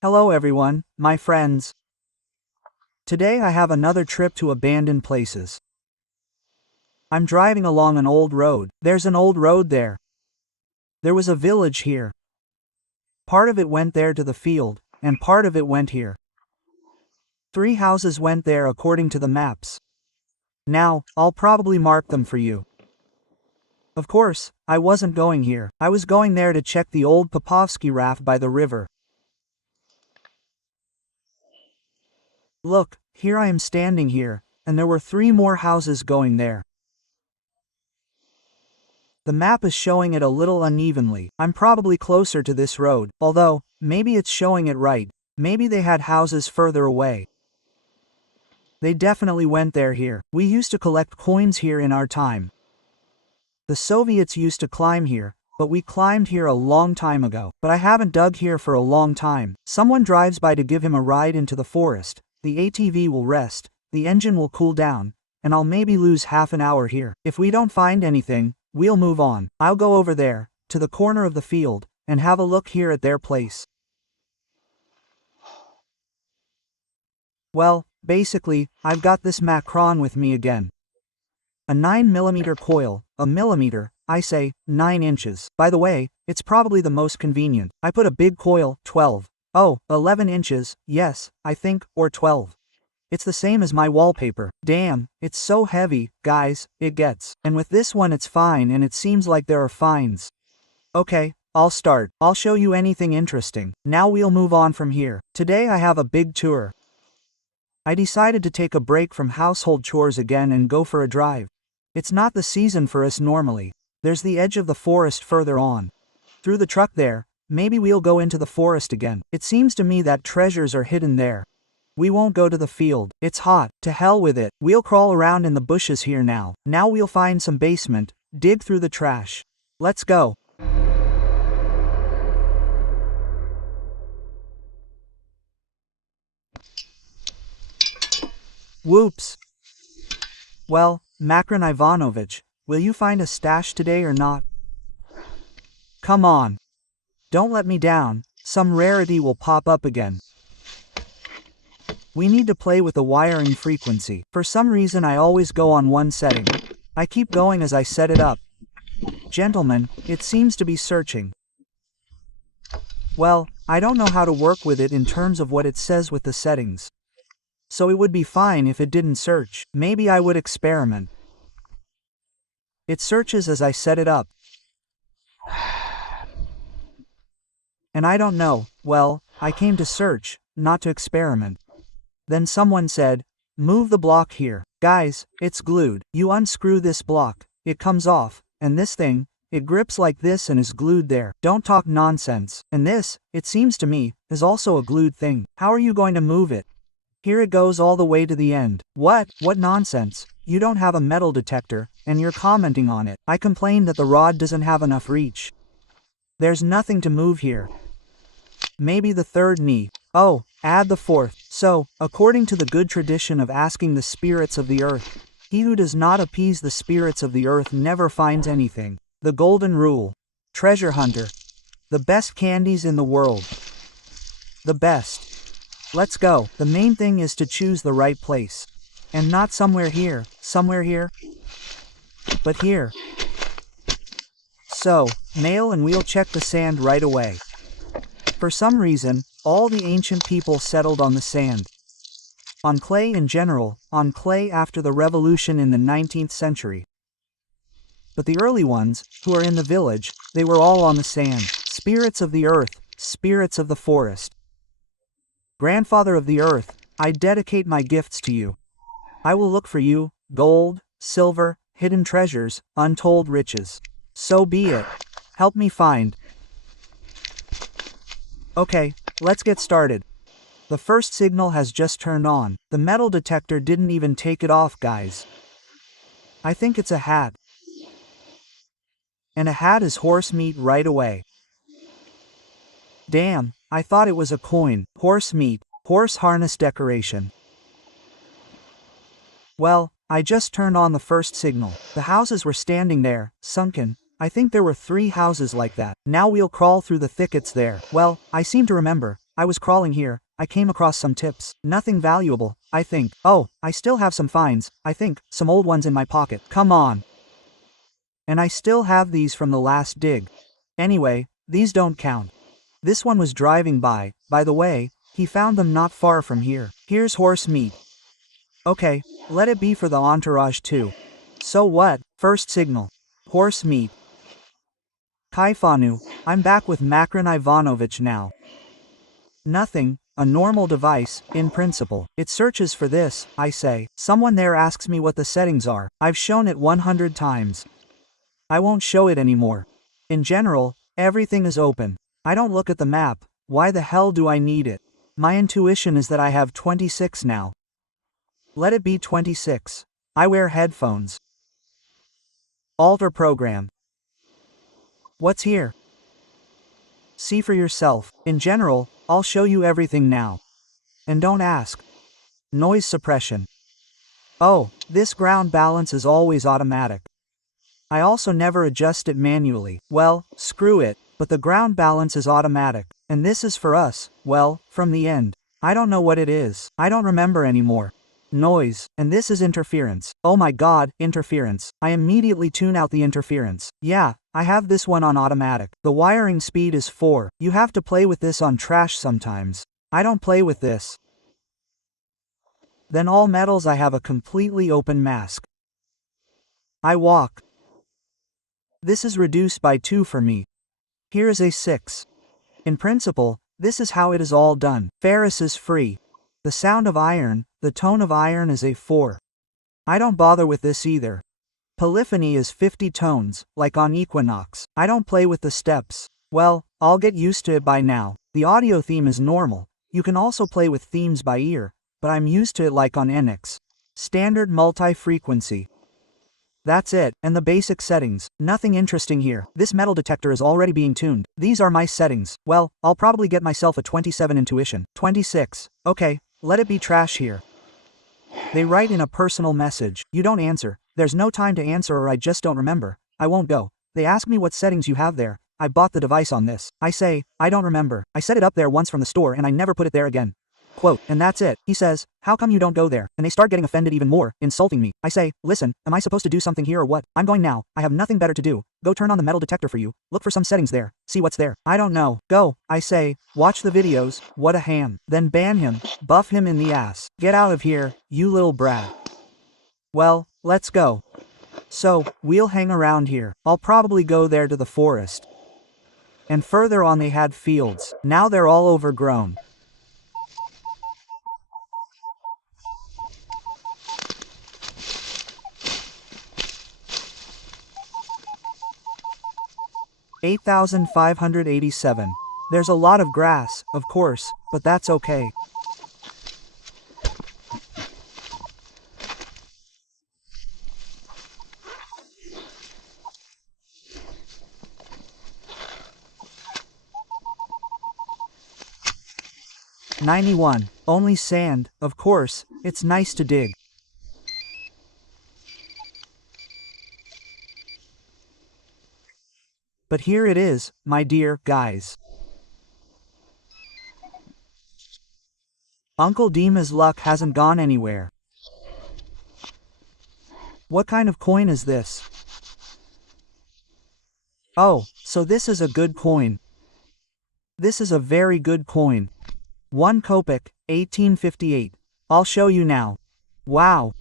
Hello everyone, my friends. Today I have another trip to abandoned places. I'm driving along an old road. There's an old road there. There was a village here. Part of it went there to the field, and part of it went here. 3 houses went there according to the maps. Now, I'll probably mark them for you. Of course, I wasn't going here. I was going there to check the old Popovsky raft by the river. Look, here I am standing here, and there were 3 more houses going there. The map is showing it a little unevenly. I'm probably closer to this road, although, maybe it's showing it right. Maybe they had houses further away. They definitely went there here. We used to collect coins here in our time. The Soviets used to climb here, but we climbed here a long time ago. But I haven't dug here for a long time. Someone drives by to give him a ride into the forest. The ATV will rest, the engine will cool down, and I'll maybe lose half an hour here. If we don't find anything, we'll move on. I'll go over there, to the corner of the field, and have a look here at their place. Well, basically, I've got this Macron with me again. A 9mm coil, a millimeter, I say, 9 inches. By the way, it's probably the most convenient. I put a big coil, 11 inches, yes, I think, or 12. It's the same as my wallpaper. Damn, it's so heavy, guys, it gets. And with this one it's fine, and it seems like there are fines. Okay, I'll start. I'll show you anything interesting. Now we'll move on from here. Today I have a big tour. I decided to take a break from household chores again and go for a drive. It's not the season for us normally. There's the edge of the forest further on. Through the truck there, maybe we'll go into the forest again. It seems to me that treasures are hidden there. We won't go to the field. It's hot. To hell with it. We'll crawl around in the bushes here now. Now we'll find some basement, dig through the trash. Let's go. Whoops. Well, Makron Ivanovich, will you find a stash today or not? Come on. Don't let me down, some rarity will pop up again. We need to play with the wiring frequency. For some reason I always go on one setting. I keep going as I set it up. Gentlemen, it seems to be searching. Well, I don't know how to work with it in terms of what it says with the settings. So it would be fine if it didn't search. Maybe I would experiment. It searches as I set it up. And I don't know, well, I came to search, not to experiment. Then someone said, move the block here. Guys, it's glued. You unscrew this block, it comes off, and this thing, it grips like this and is glued there. Don't talk nonsense. And this, it seems to me, is also a glued thing. How are you going to move it? Here it goes all the way to the end. What? What nonsense? You don't have a metal detector, and you're commenting on it. I complain that the rod doesn't have enough reach. There's nothing to move here. Maybe the 3rd knee. Oh, add the 4th. So, according to the good tradition of asking the spirits of the earth, he who does not appease the spirits of the earth never finds anything. The golden rule. Treasure hunter. The best candies in the world. The best. Let's go. The main thing is to choose the right place. And not somewhere here, but here. So, nail and we'll check the sand right away. For some reason, all the ancient people settled on the sand. On clay in general, on clay after the revolution in the 19th century. But the early ones, who are in the village, they were all on the sand. Spirits of the earth, spirits of the forest. Grandfather of the earth, I dedicate my gifts to you. I will look for you, gold, silver, hidden treasures, untold riches. So be it. Help me find. Okay, let's get started. The first signal has just turned on. The metal detector didn't even take it off, guys. I think it's a hat. And a hat is horse meat right away. Damn, I thought it was a coin. Horse meat, horse harness decoration. Well, I just turned on the first signal. The houses were standing there, sunken. I think there were 3 houses like that. Now we'll crawl through the thickets there. Well, I seem to remember, I was crawling here, I came across some tips. Nothing valuable, I think. Oh, I still have some finds, I think, some old ones in my pocket. Come on. And I still have these from the last dig. Anyway, these don't count. This one was driving by the way, he found them not far from here. Here's horse meat. Okay, let it be for the entourage too. So what? First signal. Horse meat. Kaifanu, I'm back with Makron Ivanovich now. Nothing, a normal device, in principle. It searches for this, I say. Someone there asks me what the settings are. I've shown it 100 times. I won't show it anymore. In general, everything is open. I don't look at the map. Why the hell do I need it? My intuition is that I have 26 now. Let it be 26. I wear headphones. Alter program. What's here? See for yourself. In general, I'll show you everything now. And don't ask. Noise suppression. Oh, this ground balance is always automatic. I also never adjust it manually. Well, screw it, but the ground balance is automatic. And this is for us, well, from the end. I don't know what it is. I don't remember anymore. Noise, and this is interference. Oh my god, interference. I immediately tune out the interference. Yeah, I have this one on automatic. The wiring speed is 4. You have to play with this on trash sometimes. I don't play with this. Then all metals I have a completely open mask. I walk. This is reduced by 2 for me. Here is a 6. In principle, this is how it is all done. Ferrous is free. The sound of iron, the tone of iron is a 4. I don't bother with this either. Polyphony is 50 tones, like on Equinox. I don't play with the steps. Well, I'll get used to it by now. The audio theme is normal. You can also play with themes by ear, but I'm used to it like on Enix. Standard multi-frequency. That's it, and the basic settings. Nothing interesting here. This metal detector is already being tuned. These are my settings. Well, I'll probably get myself a 27 intuition. 26. Okay, let it be trash here. They write in a personal message. You don't answer. There's no time to answer or I just don't remember. I won't go. They ask me what settings you have there. I bought the device on this. I say, I don't remember. I set it up there once from the store and I never put it there again. Quote, and that's it. He says, how come you don't go there? And they start getting offended even more, insulting me. I say, listen, am I supposed to do something here or what? I'm going now. I have nothing better to do. Go turn on the metal detector for you. Look for some settings there. See what's there. I don't know. Go. I say, watch the videos. What a ham. Then ban him. Buff him in the ass. Get out of here, you little brat. Well, let's go. So, we'll hang around here. I'll probably go there to the forest. And further on they had fields. Now they're all overgrown. $8,587. There's a lot of grass, of course, but that's okay. $91. Only sand, of course, it's nice to dig. But here it is, my dear guys. Uncle Dima's luck hasn't gone anywhere. What kind of coin is this? Oh, so this is a good coin. This is a very good coin. 1 kopeck, 1858. I'll show you now. Wow.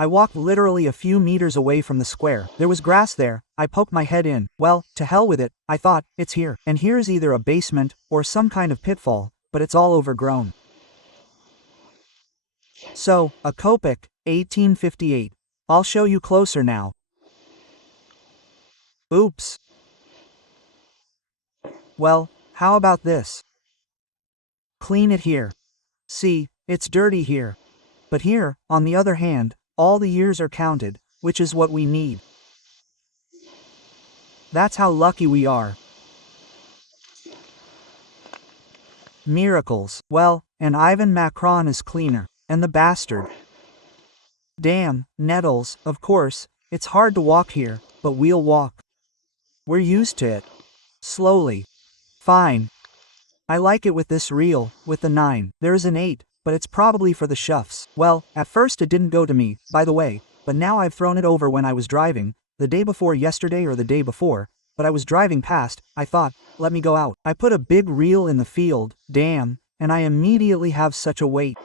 I walked literally a few meters away from the square. There was grass there. I poked my head in. Well, to hell with it, I thought, it's here. And here's either a basement, or some kind of pitfall, but it's all overgrown. So, a kopeck, 1858. I'll show you closer now. Oops. Well, how about this? Clean it here. See, it's dirty here. But here, on the other hand, all the years are counted, which is what we need. That's how lucky we are. Miracles. Well, and Ivan Macron is cleaner. And the bastard. Damn, nettles, of course, it's hard to walk here, but we'll walk. We're used to it. Slowly. Fine. I like it with this reel, with the 9. There is an 8, but it's probably for the shuffs. Well, at first it didn't go to me, by the way, but now I've thrown it over when I was driving, the day before yesterday or the day before, but I was driving past, I thought, let me go out. I put a big reel in the field, damn, and I immediately have such a weight.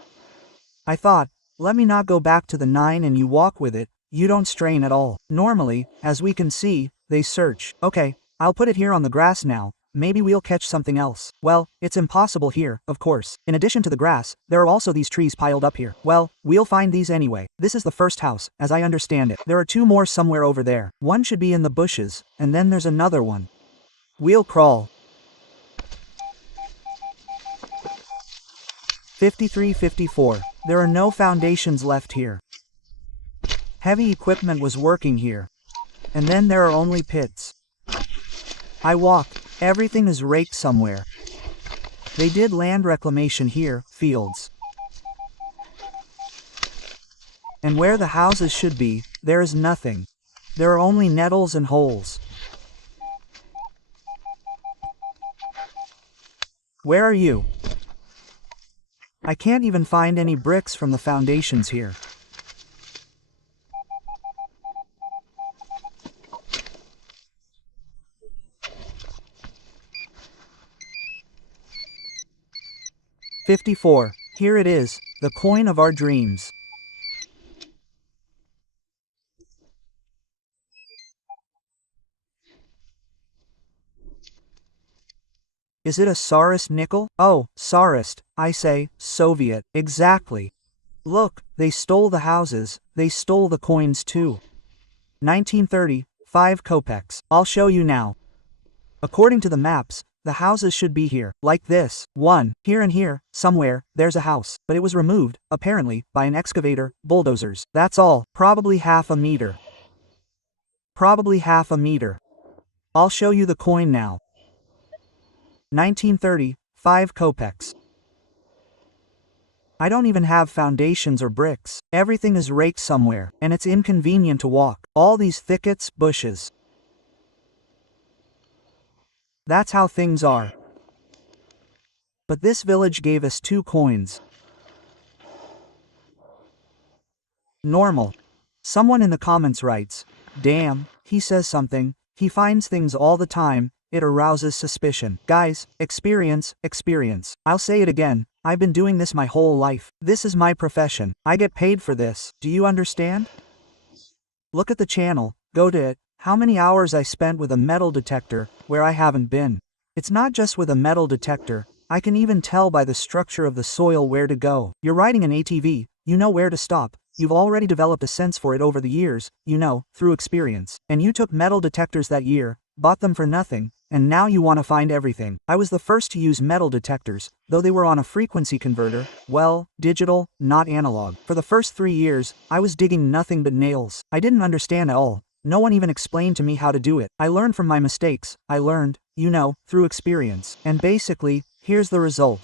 I thought, let me not go back to the 9 and you walk with it, you don't strain at all. Normally, as we can see, they search. Okay, I'll put it here on the grass now, maybe we'll catch something else. Well, it's impossible here, of course. In addition to the grass, there are also these trees piled up here. Well, we'll find these anyway. This is the first house, as I understand it. There are 2 more somewhere over there. One should be in the bushes, and then there's another one. We'll crawl. 53-54. There are no foundations left here. Heavy equipment was working here. And then there are only pits. I walk. Everything is raked somewhere. They did land reclamation here, fields. And where the houses should be, there is nothing. There are only nettles and holes. Where are you? I can't even find any bricks from the foundations here. "54. Here it is, the coin of our dreams. Is it a Tsarist nickel? Oh, Tsarist, I say, Soviet, exactly. Look, they stole the houses, they stole the coins too. 1930, 5 kopecks. I'll show you now. According to the maps, the houses should be here, like this. 1, here and here, somewhere, there's a house, but it was removed, apparently, by an excavator, bulldozers. That's all, probably half a meter. Probably half a meter. I'll show you the coin now. 1930, 5 kopecks. I don't even have foundations or bricks. Everything is raked somewhere, and it's inconvenient to walk. All these thickets, bushes. That's how things are. But this village gave us 2 coins. Normal. Someone in the comments writes, damn, he says something, he finds things all the time, it arouses suspicion. Guys, experience, experience. I'll say it again, I've been doing this my whole life. This is my profession. I get paid for this. Do you understand? Look at the channel, go to it, how many hours I spent with a metal detector, where I haven't been. It's not just with a metal detector, I can even tell by the structure of the soil where to go. You're riding an ATV, you know where to stop. You've already developed a sense for it over the years, you know, through experience. And you took metal detectors that year, bought them for nothing, and now you want to find everything. I was the first to use metal detectors, though they were on a frequency converter, well, digital, not analog. For the first 3 years, I was digging nothing but nails. I didn't understand at all. No one even explained to me how to do it. I learned from my mistakes. I learned, you know, through experience. And basically, here's the result.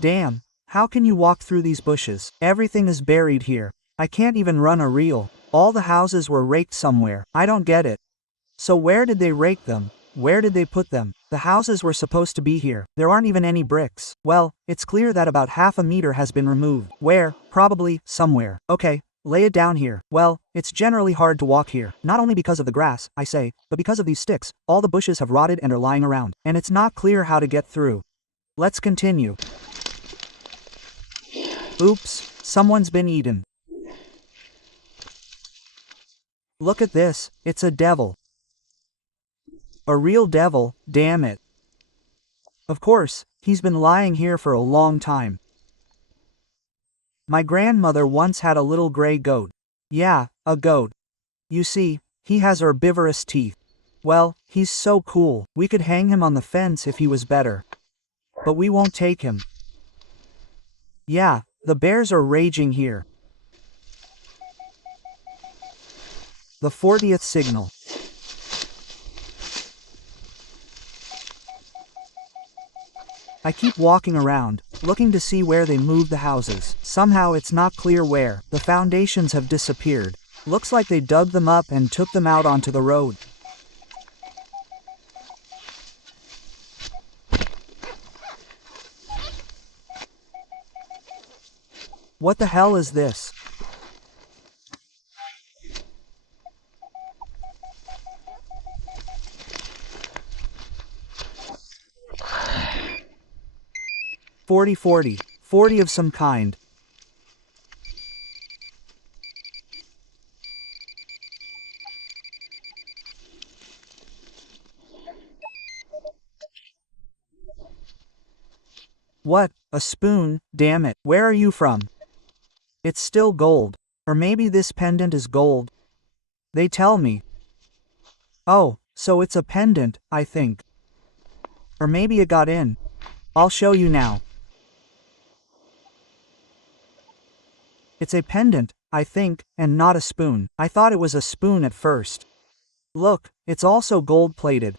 Damn, how can you walk through these bushes? Everything is buried here. I can't even run a reel. All the houses were raked somewhere. I don't get it. So where did they rake them? Where did they put them? The houses were supposed to be here. There aren't even any bricks. Well, it's clear that about half a meter has been removed. Where? Probably, somewhere. Okay, lay it down here. Well, it's generally hard to walk here. Not only because of the grass, I say, but because of these sticks. All the bushes have rotted and are lying around. And it's not clear how to get through. Let's continue. Oops, someone's been eaten. Look at this, it's a devil. A real devil, damn it. Of course, he's been lying here for a long time. My grandmother once had a little gray goat. Yeah, a goat. You see, he has herbivorous teeth. Well, he's so cool, we could hang him on the fence if he was better. But we won't take him. Yeah, the bears are raging here. The 40th signal. I keep walking around, looking to see where they moved the houses. Somehow it's not clear where. The foundations have disappeared. Looks like they dug them up and took them out onto the road. What the hell is this? Forty of some kind. What? A spoon? Damn it. Where are you from? It's still gold. Or maybe this pendant is gold. They tell me. Oh, so it's a pendant, I think. Or maybe it got in. I'll show you now. It's a pendant, I think, and not a spoon. I thought it was a spoon at first. Look, it's also gold-plated.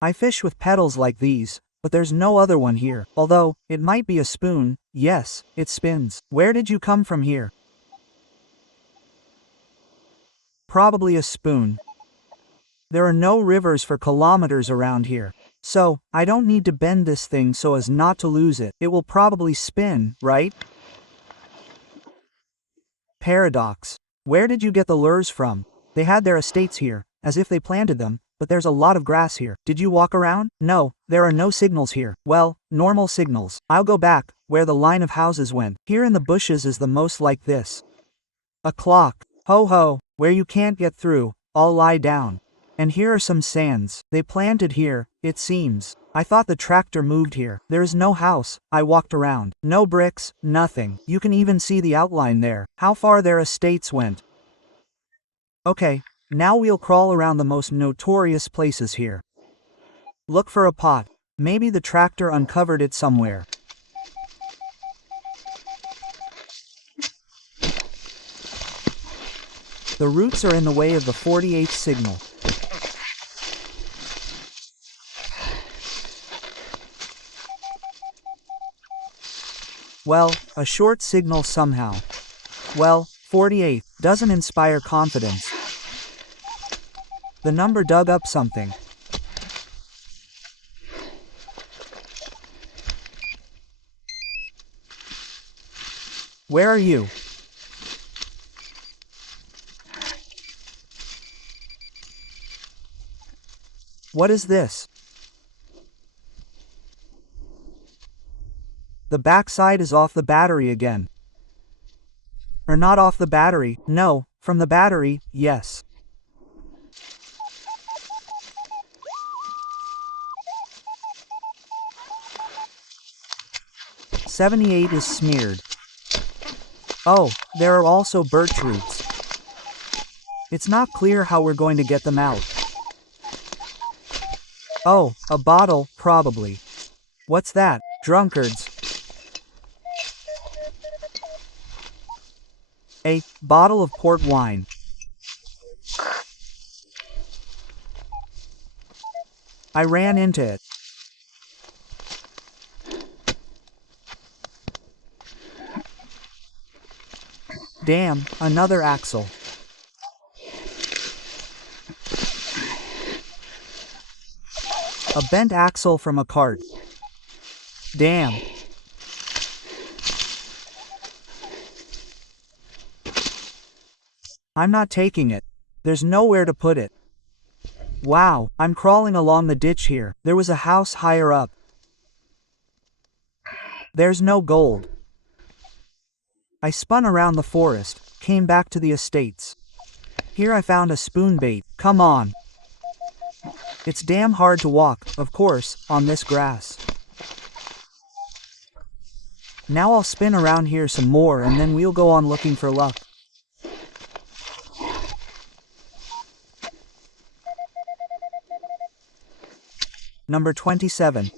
I fish with petals like these, but there's no other one here. Although, it might be a spoon. Yes, it spins. Where did you come from here? Probably a spoon. There are no rivers for kilometers around here. So, I don't need to bend this thing so as not to lose it. It will probably spin, right? Paradox. Where did you get the lures from? They had their estates here, as if they planted them, but there's a lot of grass here. Did you walk around? No, there are no signals here. Well, normal signals. I'll go back, where the line of houses went. Here in the bushes is the most like this. A clock. Ho ho, where you can't get through, I'll lie down. And here are some sands. They planted here, it seems. I thought the tractor moved here. There is no house. I walked around. No bricks, nothing. You can even see the outline there. How far their estates went. Okay, now we'll crawl around the most notorious places here. Look for a pot. Maybe the tractor uncovered it somewhere. The roots are in the way of the 48th signal. Well, a short signal somehow. Well, 48 doesn't inspire confidence. The number dug up something. Where are you? What is this? The backside is off the battery again. Or not off the battery, no, from the battery, yes. "78 is smeared. Oh, there are also birch roots. It's not clear how we're going to get them out. Oh, a bottle, probably. What's that? Drunkards. A bottle of port wine. I ran into it. Damn, another axle. A bent axle from a cart. Damn. I'm not taking it. There's nowhere to put it. Wow, I'm crawling along the ditch here. There was a house higher up. There's no gold. I spun around the forest, came back to the estates. Here I found a spoon bait. Come on. It's damn hard to walk, of course, on this grass. Now I'll spin around here some more and then we'll go on looking for luck. Number 27.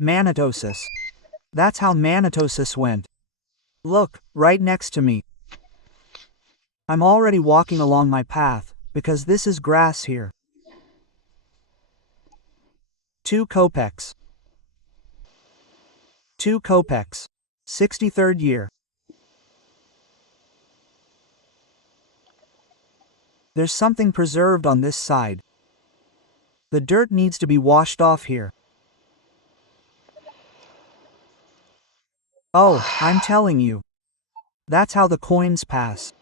Manitosis. That's how Manitosis went. Look, right next to me. I'm already walking along my path, because this is grass here. 2 kopecks. 2 kopecks. 63rd year. There's something preserved on this side. The dirt needs to be washed off here. Oh, I'm telling you. That's how the coins pass.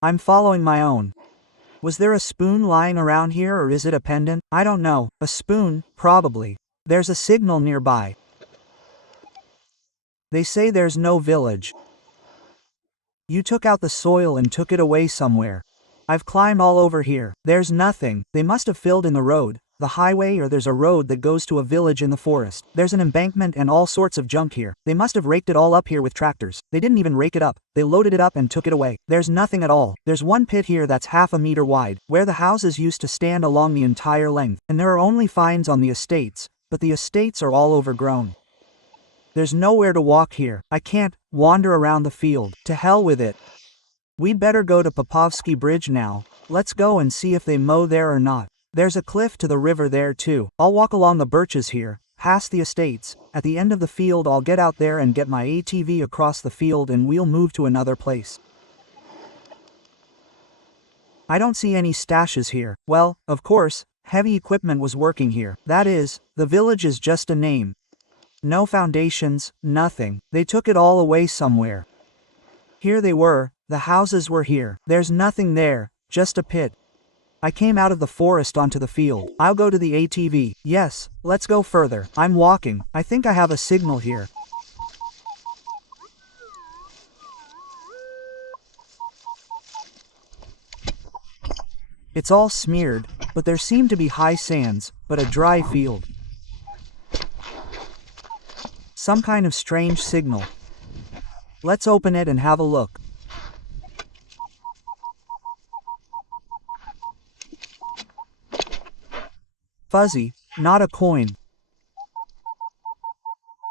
I'm following my own. Was there a spoon lying around here, or is it a pendant? I don't know. A spoon, probably. There's a signal nearby. They say there's no village. You took out the soil and took it away somewhere. I've climbed all over here. There's nothing. They must have filled in the road, the highway, or there's a road that goes to a village in the forest. There's an embankment and all sorts of junk here. They must have raked it all up here with tractors. They didn't even rake it up. They loaded it up and took it away. There's nothing at all. There's one pit here that's half a meter wide, where the houses used to stand along the entire length. And there are only finds on the estates, but the estates are all overgrown. There's nowhere to walk here. I can't wander around the field. To hell with it. We'd better go to Popovsky Bridge now. Let's go and see if they mow there or not. There's a cliff to the river there too. I'll walk along the birches here, past the estates. At the end of the field I'll get out there and get my ATV across the field and we'll move to another place. I don't see any stashes here. Well, of course, heavy equipment was working here. That is, the village is just a name. No foundations, nothing. They took it all away somewhere. Here they were, the houses were here. There's nothing there, just a pit. I came out of the forest onto the field. I'll go to the ATV. Yes, let's go further. I'm walking. I think I have a signal here. It's all smeared, but there seem to be high sands, but a dry field. Some kind of strange signal. Let's open it and have a look. Fuzzy, not a coin.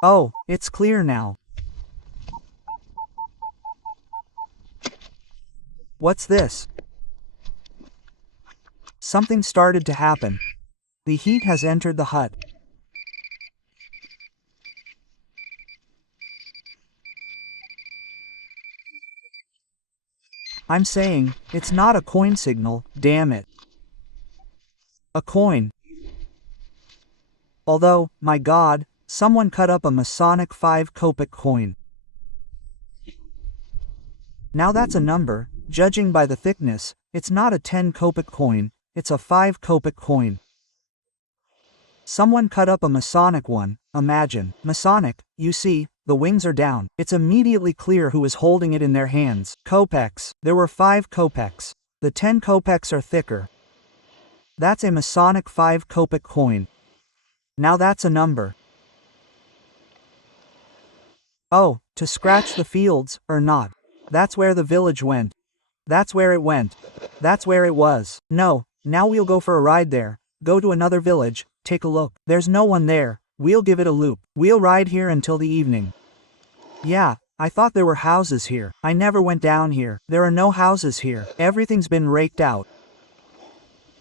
Oh, it's clear now. What's this? Something started to happen. The heat has entered the hut. I'm saying, it's not a coin signal, damn it. A coin. Although, my God, someone cut up a Masonic 5 kopeck coin. Now that's a number. Judging by the thickness, it's not a 10 kopeck coin, it's a 5 kopeck coin. Someone cut up a Masonic one. Imagine. Masonic, you see, the wings are down. It's immediately clear who is holding it in their hands. Kopecks. There were 5 kopecks. The 10 kopecks are thicker. That's a Masonic 5 kopeck coin. Now that's a number. Oh, to scratch the fields, or not. That's where the village went. That's where it went. That's where it was. No, now we'll go for a ride there. Go to another village, take a look. There's no one there. We'll give it a loop. We'll ride here until the evening. Yeah, I thought there were houses here. I never went down here. There are no houses here. Everything's been raked out.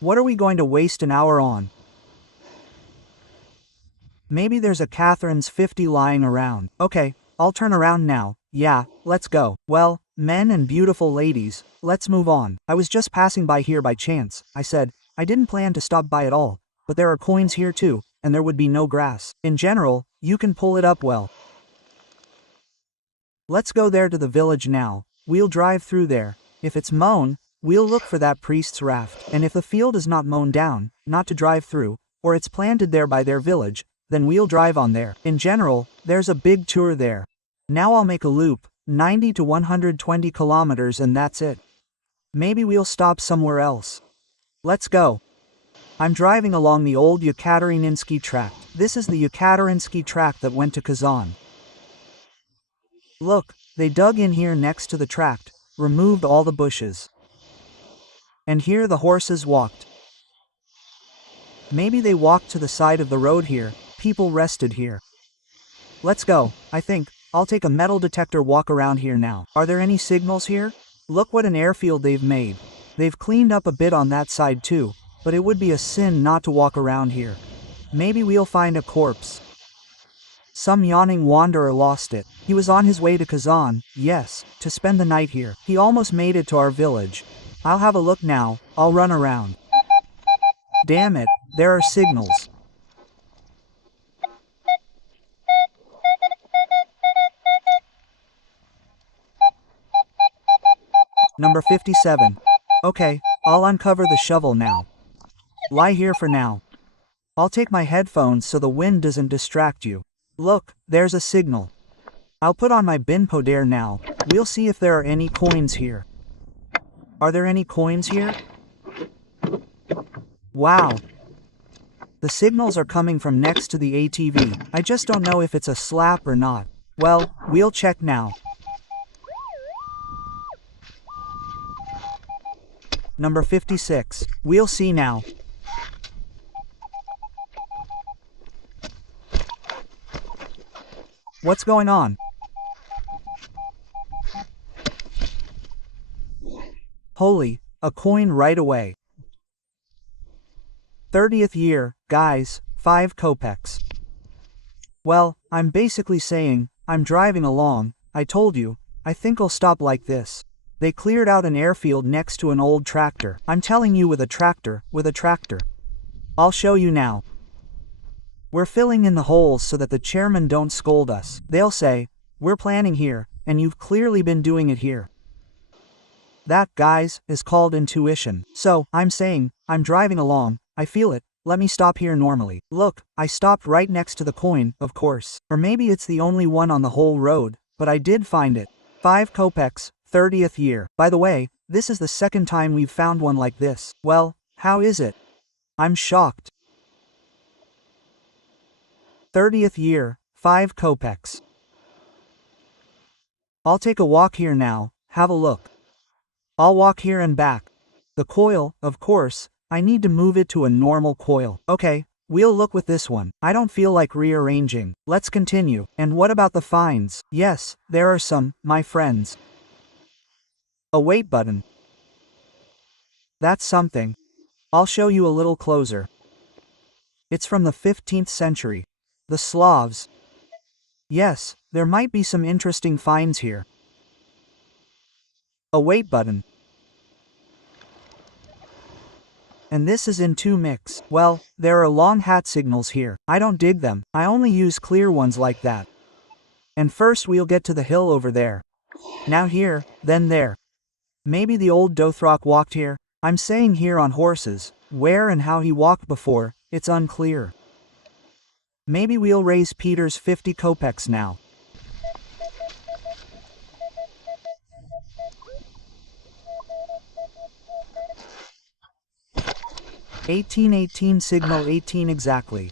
What are we going to waste an hour on? Maybe there's a Catherine's 50 lying around. Okay, I'll turn around now. Yeah, let's go. Well, men and beautiful ladies, let's move on. I was just passing by here by chance. I said, I didn't plan to stop by at all, but there are coins here too, and there would be no grass. In general, you can pull it up well. Let's go there to the village now. We'll drive through there. If it's mown, we'll look for that priest's raft. And if the field is not mown down, not to drive through, or it's planted there by their village, then we'll drive on there. In general, there's a big tour there. Now I'll make a loop, 90 to 120 kilometers, and that's it. Maybe we'll stop somewhere else. Let's go. I'm driving along the old Екатерининский Tract. This is the Екатерининский Tract that went to Kazan. Look, they dug in here next to the tract, removed all the bushes. And here the horses walked. Maybe they walked to the side of the road here, people rested here. Let's go. I think I'll take a metal detector walk around here now. Are there any signals here? Look what an airfield they've made. They've cleaned up a bit on that side too, but it would be a sin not to walk around here. Maybe we'll find a corpse. Some yawning wanderer lost it. He was on his way to Kazan, yes, to spend the night here. He almost made it to our village. I'll have a look now, I'll run around. Damn it, there are signals. Number 57. Okay, I'll uncover the shovel now. Lie here for now. I'll take my headphones so the wind doesn't distract you. Look, there's a signal. I'll put on my bin poder now, we'll see if there are any coins here. Are there any coins here? Wow. The signals are coming from next to the ATV, I just don't know if it's a slap or not. Well, we'll check now. Number 56. We'll see now. What's going on? Holy, a coin right away. 30th year, guys, 5 kopecks. Well, I'm basically saying, I'm driving along, I told you, I think I'll stop like this. They cleared out an airfield next to an old tractor. I'm telling you with a tractor. I'll show you now. We're filling in the holes so that the chairmen don't scold us. They'll say, we're planning here, and you've clearly been doing it here. That, guys, is called intuition. So, I'm saying, I'm driving along, I feel it, let me stop here normally. Look, I stopped right next to the coin, of course. Or maybe it's the only one on the whole road, but I did find it. 5 kopecks, 30th year. By the way, this is the second time we've found one like this. Well, how is it? I'm shocked. 30th year, 5 kopecks. I'll take a walk here now, have a look. I'll walk here and back. The coil, of course, I need to move it to a normal coil. Okay, we'll look with this one. I don't feel like rearranging. Let's continue. And what about the finds? Yes, there are some, my friends. A wait button. That's something. I'll show you a little closer. It's from the 15th century. The Slavs. Yes, there might be some interesting finds here. A wait button. And this is in 2 mix. Well, there are long hat signals here. I don't dig them. I only use clear ones like that. And first we'll get to the hill over there. Now here, then there. Maybe the old Dothrok walked here. I'm saying here on horses. Where and how he walked before, it's unclear. Maybe we'll raise Peter's 50 kopecks now. $18.18 signal 18 exactly.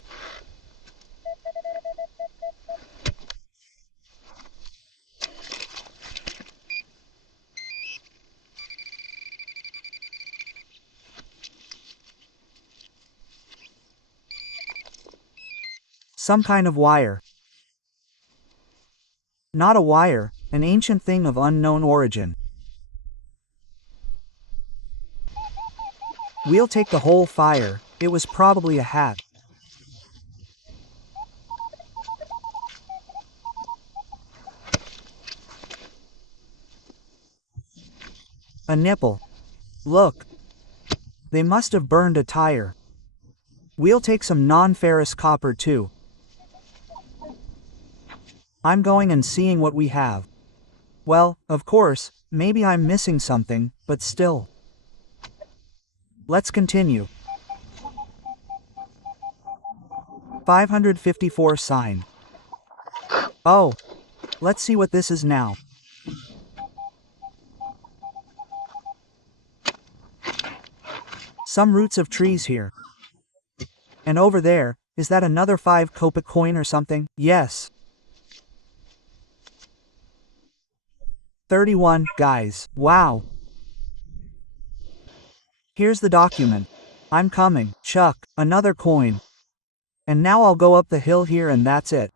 Some kind of wire. Not a wire, an ancient thing of unknown origin. We'll take the whole fire, it was probably a hat. A nipple. Look. They must have burned a tire. We'll take some non-ferrous copper too. I'm going and seeing what we have. Well, of course, maybe I'm missing something, but still. Let's continue. 554 sign. Oh. Let's see what this is now. Some roots of trees here. And over there, is that another 5 kopek coin or something? Yes. 31, guys. Wow. Here's the document. I'm coming. Chuck, another coin. And now I'll go up the hill here and that's it.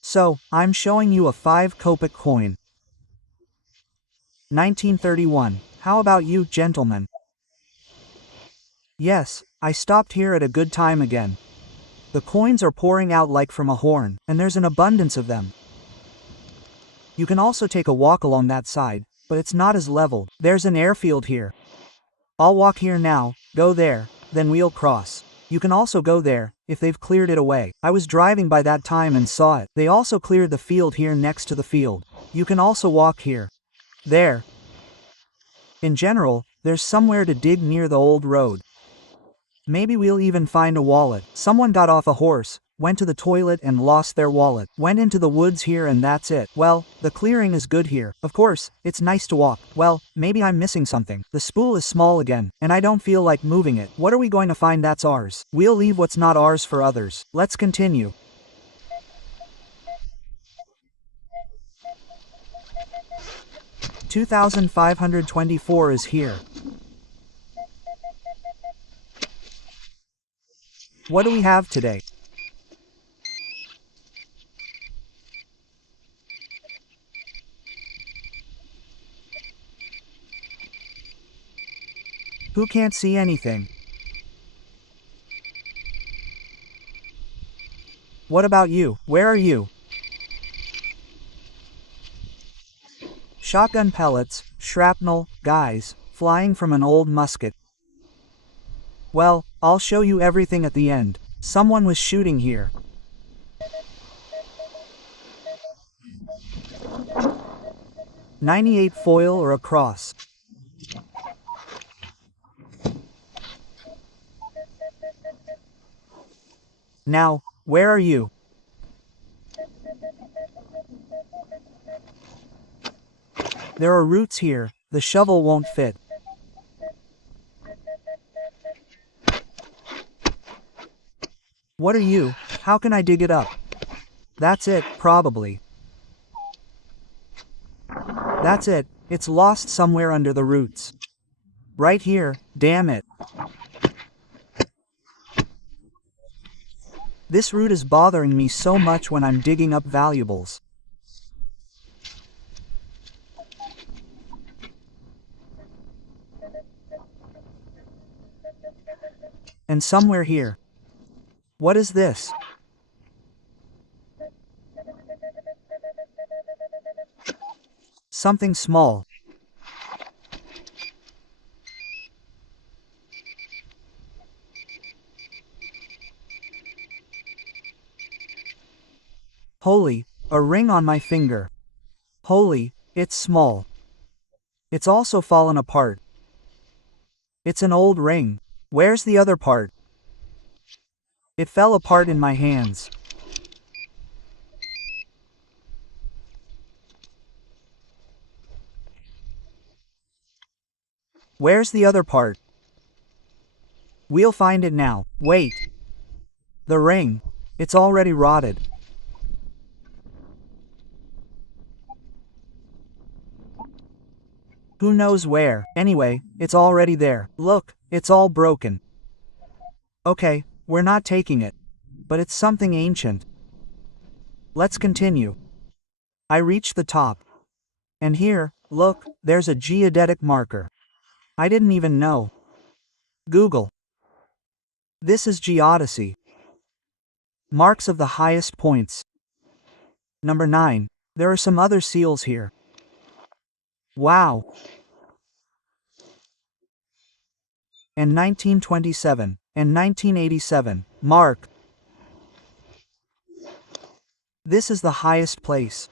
So, I'm showing you a 5 kopek coin. 1931. How about you, gentlemen? Yes, I stopped here at a good time again. The coins are pouring out like from a horn, and there's an abundance of them. You can also take a walk along that side, but it's not as leveled. There's an airfield here. I'll walk here now, go there, then we'll cross. You can also go there, if they've cleared it away. I was driving by that time and saw it. They also cleared the field here next to the field. You can also walk here. There. In general, there's somewhere to dig near the old road. Maybe we'll even find a wallet. Someone got off a horse, went to the toilet and lost their wallet. Went into the woods here and that's it. Well, the clearing is good here. Of course, it's nice to walk. Well, maybe I'm missing something. The spool is small again, and I don't feel like moving it. What are we going to find that's ours? We'll leave what's not ours for others. Let's continue. $2,524 is here. What do we have today? Who can't see anything? What about you? Where are you? Shotgun pellets, shrapnel, guys, flying from an old musket. Well, I'll show you everything at the end. Someone was shooting here. .98 foil or a cross. Now, where are you? There are roots here, the shovel won't fit. What are you? How can I dig it up? That's it, probably. That's it, it's lost somewhere under the roots. Right here, damn it. This root is bothering me so much when I'm digging up valuables. And somewhere here. What is this? Something small. Holy, a ring on my finger. Holy, it's small. It's also fallen apart. It's an old ring. Where's the other part? It fell apart in my hands. Where's the other part? We'll find it now. Wait. The ring. It's already rotted. Who knows where? Anyway, it's already there. Look, it's all broken. Okay, we're not taking it. But it's something ancient. Let's continue. I reached the top. And here, look, there's a geodetic marker. I didn't even know. Google. This is geodesy. Marks of the highest points. Number 9. There are some other seals here. Wow. And 1927, and 1987, mark. This is the highest place.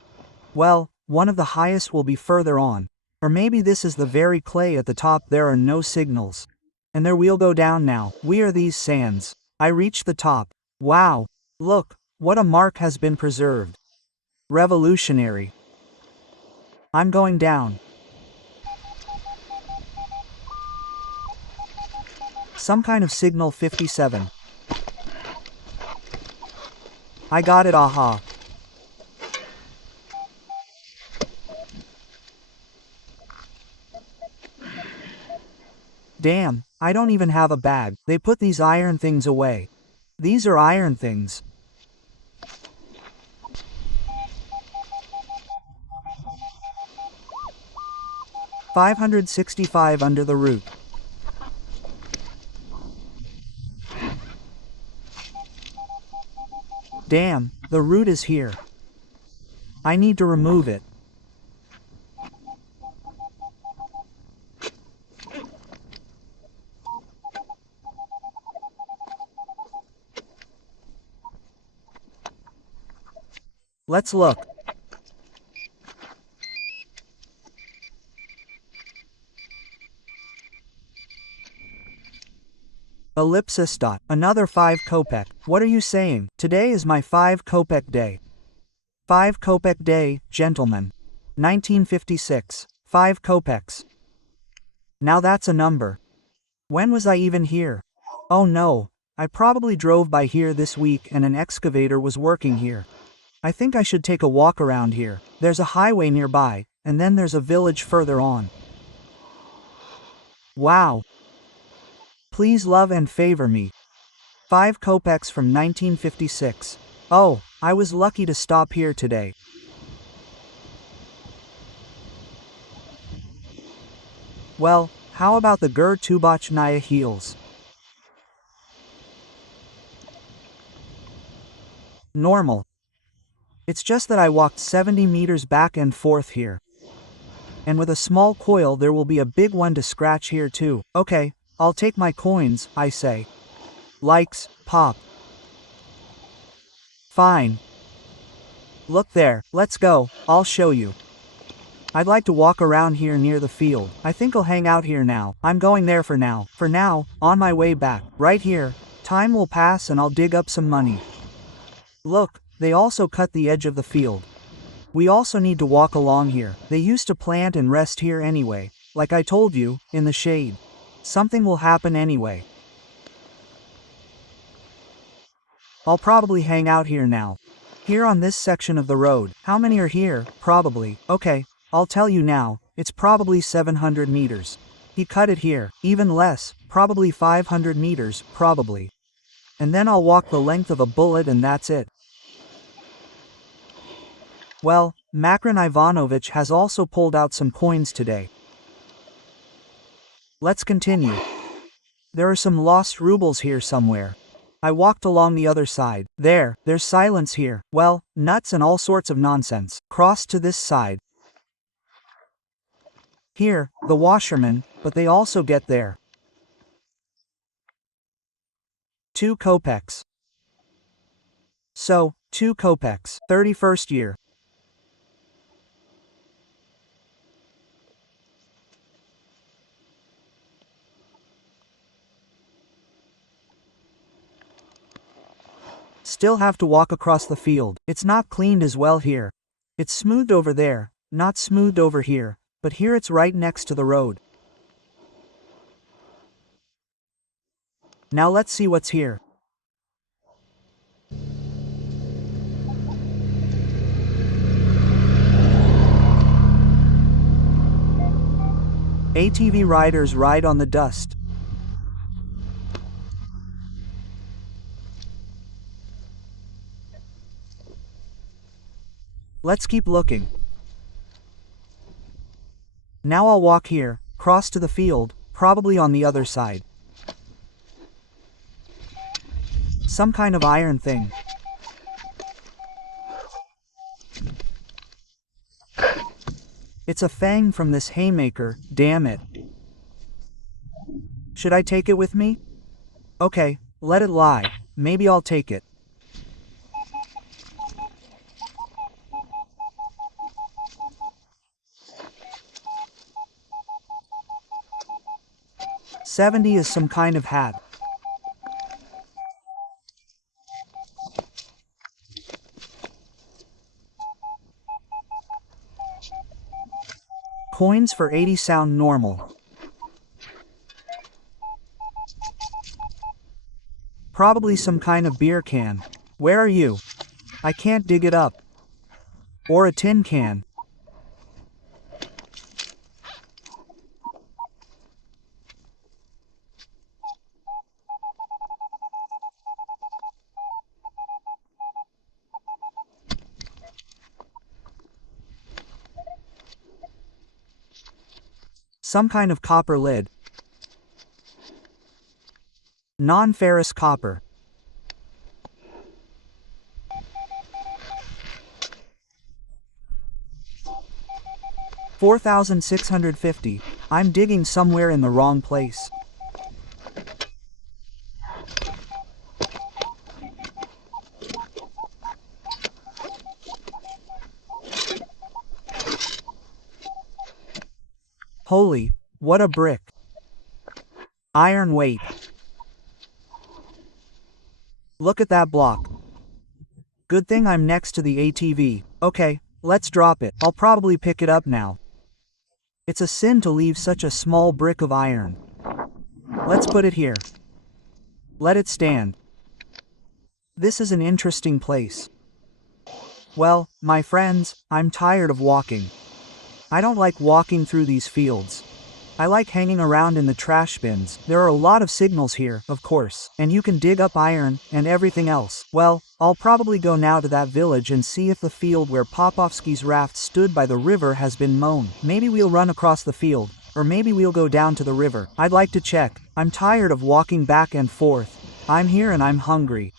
Well, one of the highest will be further on. Or maybe this is the very clay at the top. There are no signals. And there we'll go down now. We are these sands. I reached the top. Wow. Look, what a mark has been preserved. Revolutionary. I'm going down. Some kind of signal 57. I got it, aha. Damn, I don't even have a bag. They put these iron things away. These are iron things. $565 under the root. Damn, the root is here. I need to remove it. Let's look. Ellipsis dot. Another 5 kopeck. What are you saying? Today is my 5 kopeck day. 5 kopeck day, gentlemen. 1956. 5 kopecks. Now that's a number. When was I even here? Oh no, I probably drove by here this week and an excavator was working here. I think I should take a walk around here. There's a highway nearby, and then there's a village further on. Wow. Please love and favor me. 5 kopecks from 1956. Oh, I was lucky to stop here today. Well, how about the tubachnaya heels? Normal. It's just that I walked 70 meters back and forth here. And with a small coil there will be a big one to scratch here too. Okay, I'll take my coins, I say. Likes, pop. Fine. Look there, let's go, I'll show you. I'd like to walk around here near the field. I think I'll hang out here now. I'm going there for now. For now, on my way back. Right here, time will pass and I'll dig up some money. Look, they also cut the edge of the field. We also need to walk along here. They used to plant and rest here anyway. Like I told you, in the shade. Something will happen anyway. I'll probably hang out here now. Here on this section of the road. How many are here? Probably. Okay, I'll tell you now, it's probably 700 meters. He cut it here. Even less, probably 500 meters, probably. And then I'll walk the length of a bullet and that's it. Well, Makron Ivanovich has also pulled out some coins today. Let's continue. There are some lost rubles here somewhere. I walked along the other side. There's silence here. Well, nuts and all sorts of nonsense. Crossed to this side. Here, the washermen, but they also get there. 2 kopecks. So, 2 kopecks. 31st year. Still have to walk across the field. It's not cleaned as well here. It's smoothed over there, not smoothed over here, but here it's right next to the road. Now let's see what's here. ATV riders ride on the dust. Let's keep looking. Now I'll walk here, cross to the field, probably on the other side. Some kind of iron thing. It's a fang from this haymaker, damn it. Should I take it with me? Okay, let it lie, maybe I'll take it. $70 is some kind of hat. Coins for 80 sound normal. Probably some kind of beer can. Where are you? I can't dig it up. Or a tin can. Some kind of copper lid. Non-ferrous copper. $4,650. I'm digging somewhere in the wrong place. Holy, what a brick. Iron weight. Look at that block. Good thing I'm next to the ATV. Okay, let's drop it. I'll probably pick it up now. It's a sin to leave such a small brick of iron. Let's put it here. Let it stand. This is an interesting place. Well, my friends, I'm tired of walking. I don't like walking through these fields. I like hanging around in the trash bins. There are a lot of signals here, of course, and you can dig up iron and everything else. Well, I'll probably go now to that village and see if the field where Popovsky's raft stood by the river has been mown. Maybe we'll run across the field, or maybe we'll go down to the river. I'd like to check. I'm tired of walking back and forth. I'm here and I'm hungry.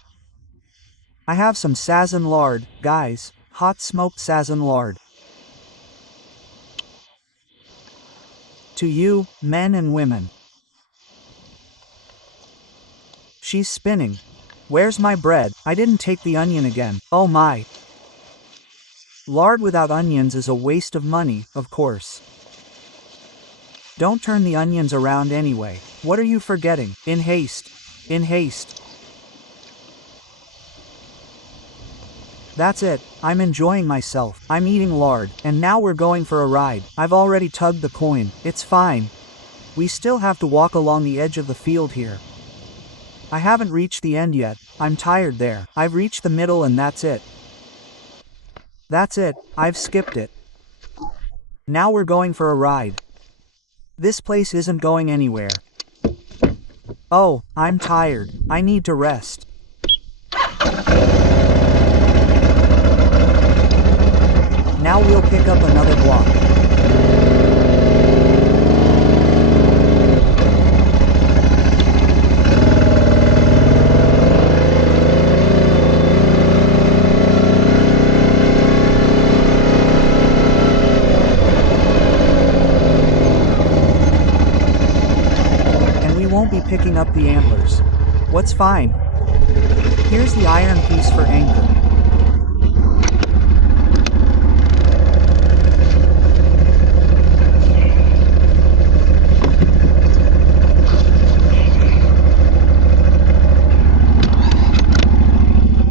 I have some sazon lard, guys, hot smoked sazon lard. To you, men and women. She's spinning. Where's my bread? I didn't take the onion again. Oh my. Lard without onions is a waste of money, of course. Don't turn the onions around anyway. What are you forgetting? In haste. In haste. That's it, I'm enjoying myself. I'm eating lard, and now we're going for a ride. I've already tugged the coin. It's fine. We still have to walk along the edge of the field here. I haven't reached the end yet. I'm tired there. I've reached the middle and that's it. That's it, I've skipped it. Now we're going for a ride. This place isn't going anywhere. Oh, I'm tired. I need to rest. Now we'll pick up another block. And we won't be picking up the antlers. What's fine? Here's the iron piece for anchor.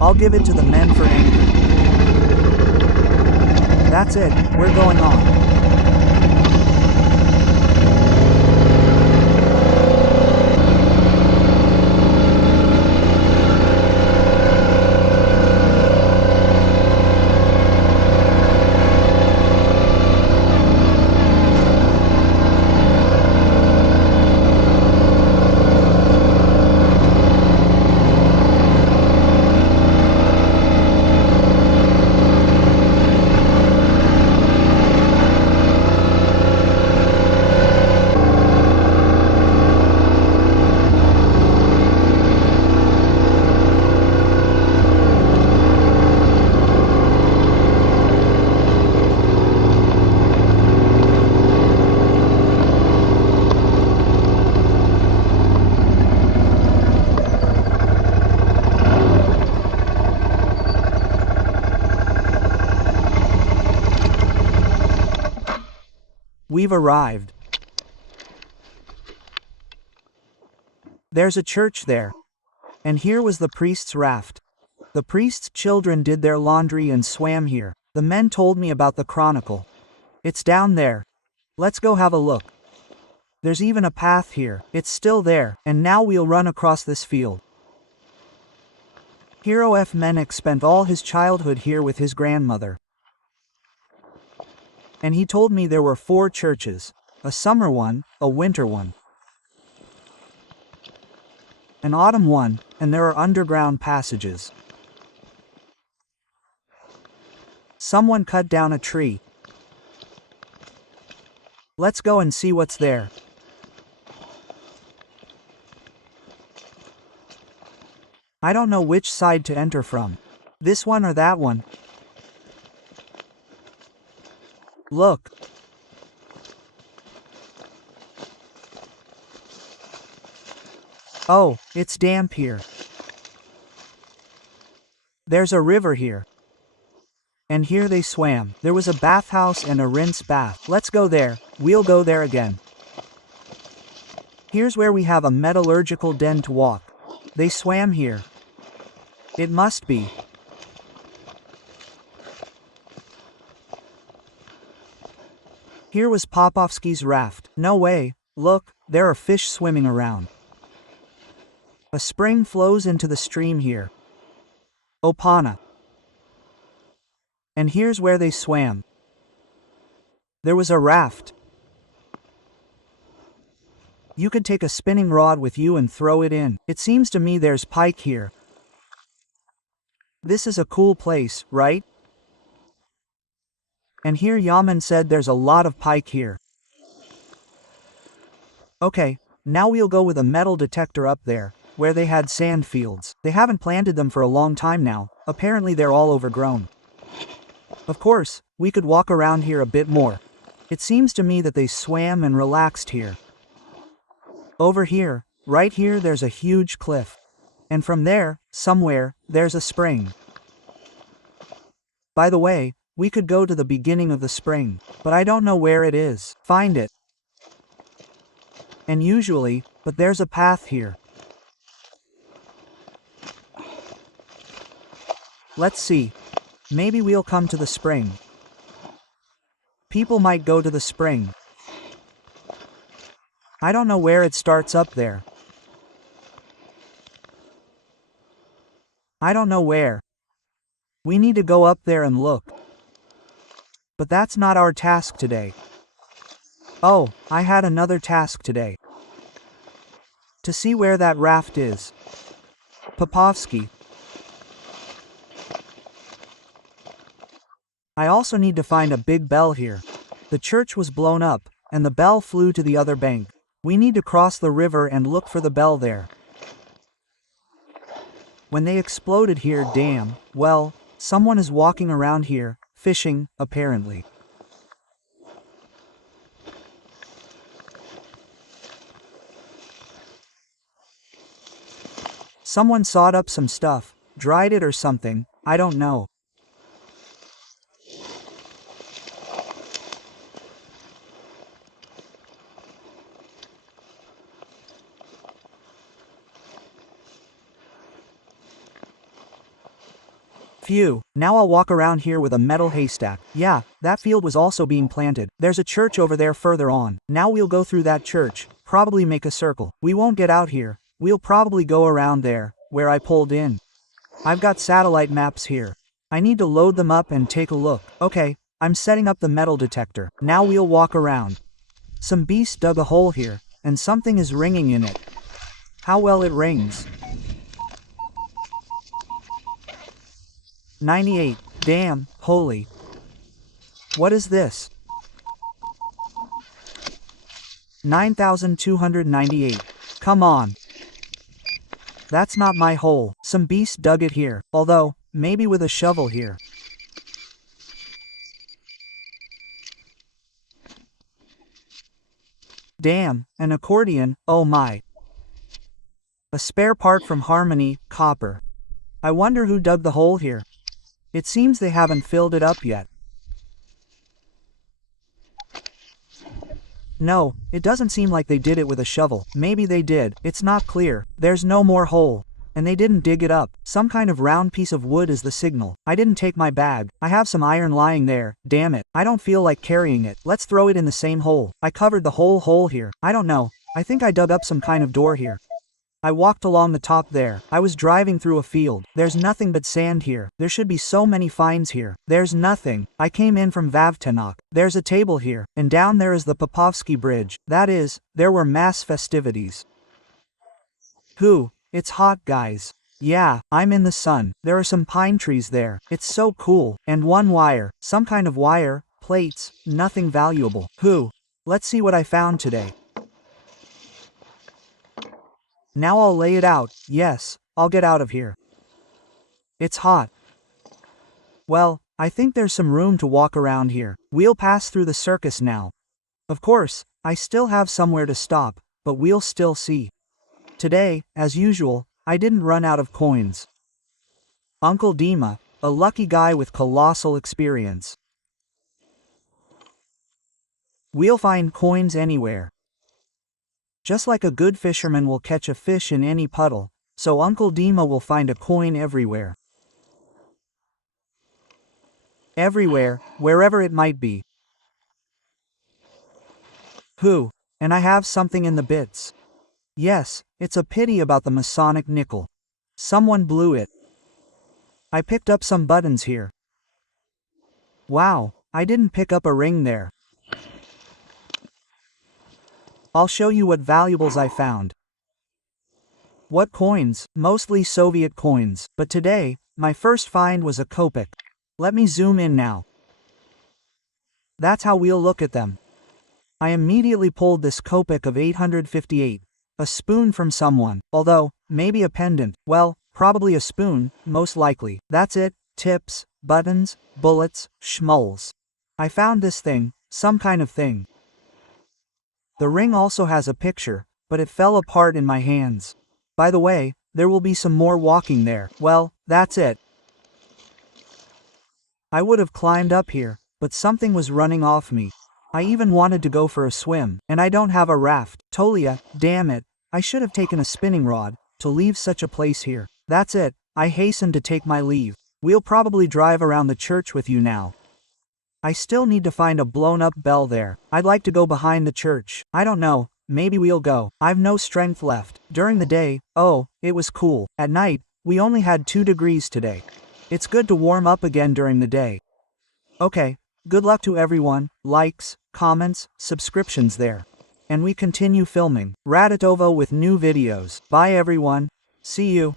I'll give it to the men for anchor. That's it, we're going on. We've arrived. There's a church there. And here was the priest's raft. The priest's children did their laundry and swam here. The men told me about the chronicle. It's down there. Let's go have a look. There's even a path here. It's still there, and now we'll run across this field. Hero F. Menek spent all his childhood here with his grandmother. And he told me there were 4 churches, a summer one, a winter one, an autumn one, and there are underground passages. Someone cut down a tree. Let's go and see what's there. I don't know which side to enter from. This one or that one. Look. Oh, it's damp here. There's a river here. And here they swam. There was a bathhouse and a rinse bath. Let's go there. We'll go there again. Here's where we have a metallurgical den to walk. They swam here. It must be. Here was Popovsky's raft. No way. Look, there are fish swimming around. A spring flows into the stream here. Opana. And here's where they swam. There was a raft. You could take a spinning rod with you and throw it in. It seems to me there's pike here. This is a cool place, right? And here Yaman said there's a lot of pike here. Okay, now we'll go with a metal detector up there, where they had sand fields. They haven't planted them for a long time now. Apparently they're all overgrown. Of course, we could walk around here a bit more. It seems to me that they swam and relaxed here. Over here, right here, there's a huge cliff. And from there, somewhere, there's a spring. By the way, we could go to the beginning of the spring, but I don't know where it is. Find it. And usually, but there's a path here. Let's see. Maybe we'll come to the spring. People might go to the spring. I don't know where it starts up there. I don't know where. We need to go up there and look. But that's not our task today. Oh, I had another task today. To see where that raft is. Popovsky. I also need to find a big bell here. The church was blown up, and the bell flew to the other bank. We need to cross the river and look for the bell there. When they exploded here, damn, well, someone is walking around here, fishing, apparently. Someone sawed up some stuff, dried it or something, I don't know. Phew, now I'll walk around here with a metal haystack. Yeah, that field was also being planted. There's a church over there further on. Now we'll go through that church, probably make a circle. We won't get out here. We'll probably go around there, where I pulled in. I've got satellite maps here. I need to load them up and take a look. Okay, I'm setting up the metal detector. Now we'll walk around. Some beast dug a hole here, and something is ringing in it. How well it rings. 98. Damn, holy. What is this? 9,298. Come on. That's not my hole. Some beast dug it here. Although, maybe with a shovel here. Damn, an accordion, oh my. A spare part from Harmony, copper. I wonder who dug the hole here. It seems they haven't filled it up yet. No, it doesn't seem like they did it with a shovel. Maybe they did. It's not clear. There's no more hole. And they didn't dig it up. Some kind of round piece of wood is the signal. I didn't take my bag. I have some iron lying there. Damn it. I don't feel like carrying it. Let's throw it in the same hole. I covered the whole hole here. I don't know. I think I dug up some kind of door here. I walked along the top there. I was driving through a field. There's nothing but sand here. There should be so many finds here. There's nothing. I came in from Vavtenok. There's a table here. And down there is the Popovsky Bridge. That is, there were mass festivities. Who? It's hot, guys. Yeah, I'm in the sun. There are some pine trees there. It's so cool. And one wire. Some kind of wire. Plates. Nothing valuable. Who? Let's see what I found today. Now I'll lay it out. Yes, I'll get out of here. It's hot. Well, I think there's some room to walk around here. We'll pass through the circus now. Of course, I still have somewhere to stop, but we'll still see. Today, as usual, I didn't run out of coins. Uncle Dima. A lucky guy with colossal experience. We'll find coins anywhere. Just like a good fisherman will catch a fish in any puddle, so Uncle Dima will find a coin everywhere. Everywhere, wherever it might be. Who? And I have something in the bits. Yes, it's a pity about the Masonic nickel. Someone blew it. I picked up some buttons here. Wow, I didn't pick up a ring there. I'll show you what valuables I found. What coins? Mostly Soviet coins, but today, my first find was a kopeck. Let me zoom in now. That's how we'll look at them. I immediately pulled this kopeck of 858, a spoon from someone, although, maybe a pendant, well, probably a spoon, most likely. That's it, tips, buttons, bullets, schmulls. I found this thing, some kind of thing. The ring also has a picture, but it fell apart in my hands. By the way, there will be some more walking there. Well, that's it. I would have climbed up here, but something was running off me. I even wanted to go for a swim, and I don't have a raft. Tolia, damn it, I should have taken a spinning rod, to leave such a place here. That's it, I hasten to take my leave. We'll probably drive around the church with you now. I still need to find a blown-up bell there. I'd like to go behind the church. I don't know, maybe we'll go. I've no strength left. During the day, oh, it was cool. At night, we only had 2 degrees today. It's good to warm up again during the day. Okay, good luck to everyone, likes, comments, subscriptions there. And we continue filming. Raditovo with new videos. Bye everyone. See you.